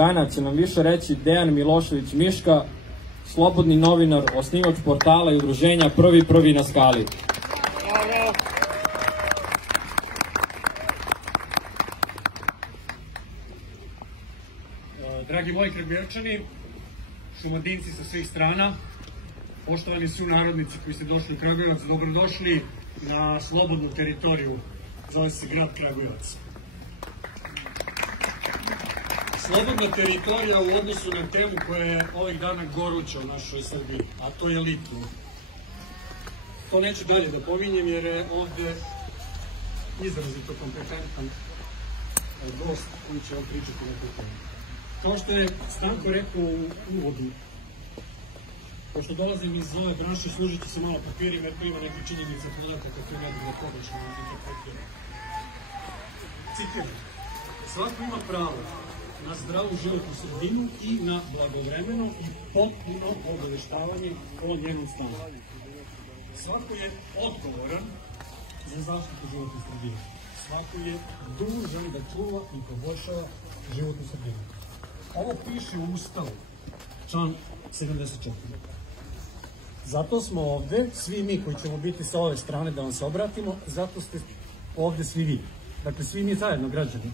slogana će nam više reći Dejan Milošević Miška, slobodni novinar, osnivač portala i udruženja Prvi na skali. Dragi moji Kragujevčani, šumadinci sa svih strana, poštovani sunarodnici koji ste došli u Kragujevac, dobrodošli na slobodnu teritoriju, zove se grad Kragujevac. Slobodna teritorija u odnosu na temu koja je ovih dana goruća u našoj Srbiji, a to je litijum. To neću dalje da pominjem jer je ovde izrazito kompetentan gost koji će vam pričati na tu temu. Kao što je Stanko rekao u uvodu, pošto dolazim iz ove branše, služit ću se malo papirima jer tu ima neke činjenice podataka koje ne bih da pogrešno interpretiram. Citiram, svako ima pravo na zdravu životnu sredinu i na blagovremeno i potpuno obaveštavanje o njenom stanju. Svako je odgovoran za zaštitu životne sredine. Svako je dužan da čuva i poboljšava životnu sredinu. Ovo piše u Ustavu, član 74. Zato smo ovde, svi mi koji ćemo biti sa ove strane da vam se obratimo, zato ste ovde svi vi. Dakle, svi mi zajedno, građani.